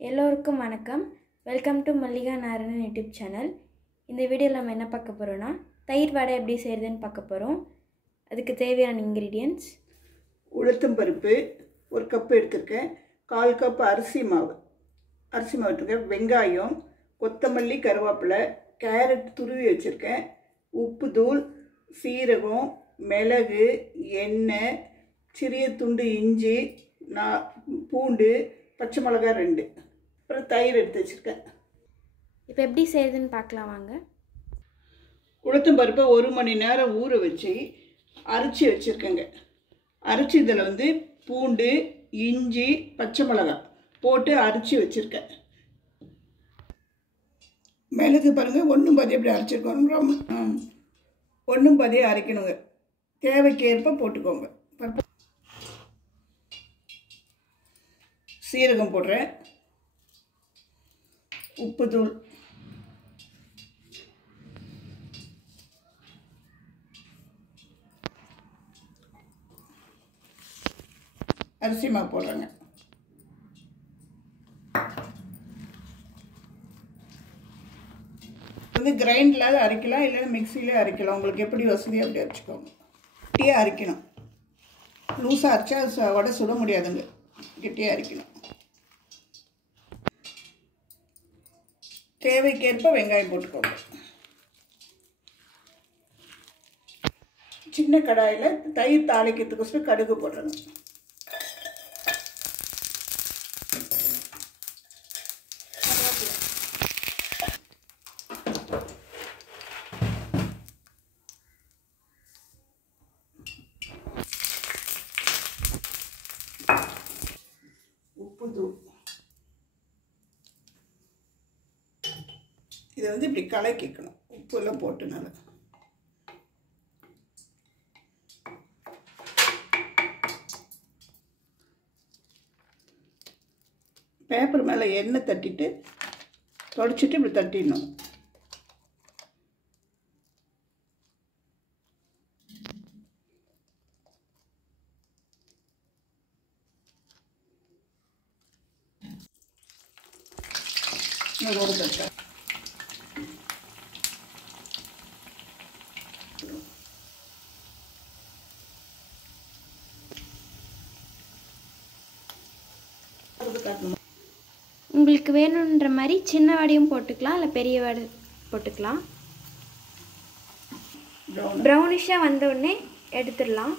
எல்லோருக்கும் வணக்கம். Welcome to Mallika Narayanan YouTube channel. இந்த வீடியோவில் நம்ம என்ன பார்க்க போகிறோன்னா, தயிர் வடை எப்படி செய்கிறதுன்னு பார்க்க போகிறோம். அதுக்கு தேவையான இன்க்ரீடியன்ட்ஸ்: உளுத்தம் பருப்பு 1 கப் எடுத்துருக்கேன், 1/4 கப் அரிசி மாவு எடுத்துருக்கேன், வெங்காயம், கொத்தமல்லி, கருவேப்பிலை, கேரட் துருவி வச்சுருக்கேன், உப்பு தூள், சீரகம், மிளகு, எண்ணெய், சிறிய துண்டு இஞ்சி, பூண்டு, பச்சை மிளகாய் 2, அப்புறம் தயிர் எடுத்து வச்சுருக்கேன். இப்போ எப்படி செய்கிறதுன்னு பார்க்கலாம் வாங்க. உளுத்தம் பருப்பை 1 மணி நேரம் ஊற வச்சு அரைச்சி வச்சுருக்கேங்க. அரைச்சி இதில் பூண்டு, இஞ்சி, பச்சை மிளகாய் போட்டு அரைச்சி வச்சுருக்கேன். மிளகு பாருங்கள், 1 எப்படி அரைச்சிருக்கோம், 1 அரைக்கணுங்க. தேவைக்கேற்ப போட்டுக்கோங்க. சீரகம் போடுறேன், உப்பு தூள், அரிசி மாவு போடுறேங்க. கிரைண்டரில் அரைக்கலாம், இல்லைன்னா மிக்சியிலே அரைக்கலாம். உங்களுக்கு எப்படி வசதியாக அப்படி அரைச்சிக்கோங்க. கெட்டியாக அரைக்கணும். லூஸாக அரைச்சா வடை சுட முடியாதுங்க, கெட்டியாக அரைக்கணும். தேவைக்கேற்ப வெங்காயம் போட்டுக்கோங்க. சின்ன கடாயில் தயிர் தாளிக்கிறதுக்கோசரம் கடுகு போடுறேங்க. உப்பு தூள். இதை இப்படி கலக்கிக்கணும், உப்பு எல்லாம் போட்டு நல்லா. பேப்பர் மேலே எண்ணெய் தட்டிட்டு தொடச்சிட்டு இப்படி தட்டிடணும். ஒரு தட்டை உங்களுக்கு வேணுன்ற மாதிரி சின்ன வடையும் போட்டுக்கலாம், இல்லை பெரிய வடை போட்டுக்கலாம். ப்ரௌனிஷாக வந்த உடனே எடுத்துடலாம்.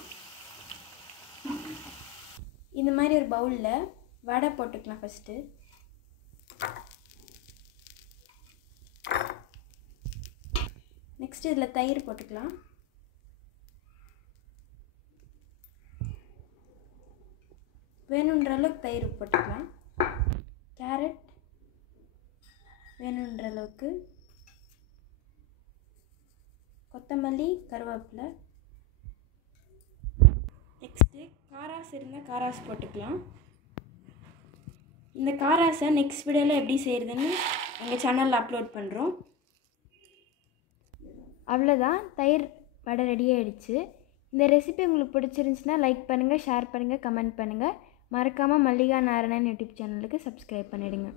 இந்த மாதிரி ஒரு பவுலில் வடை போட்டுக்கலாம். ஃபஸ்ட்டு நெக்ஸ்ட்டு இதில் தயிர் போட்டுக்கலாம். வேணுன்ற அளவுக்கு தயிர் போட்டுக்கலாம். கேரட் வேணுன்ற அளவுக்கு, கொத்தமல்லி, கருவேப்பிலை. நெக்ஸ்ட்டு காராஸ் இருந்தால் காராஸ் போட்டுக்கலாம். இந்த காராஸை நெக்ஸ்ட் வீடியோவில் எப்படி செய்கிறதுன்னு எங்கள் சேனலில் அப்லோட் பண்ணுறோம். அவ்வளோதான், தயிர் வடை ரெடி ஆகிடுச்சு. இந்த ரெசிபி உங்களுக்கு பிடிச்சிருந்துச்சுன்னா லைக் பண்ணுங்கள், ஷேர் பண்ணுங்கள், கமெண்ட் பண்ணுங்கள். மறக்காமல் மல்லிகா நாராயணன் யூடியூப் சேனலுக்கு சப்ஸ்கிரைப் பண்ணிவிடுங்க.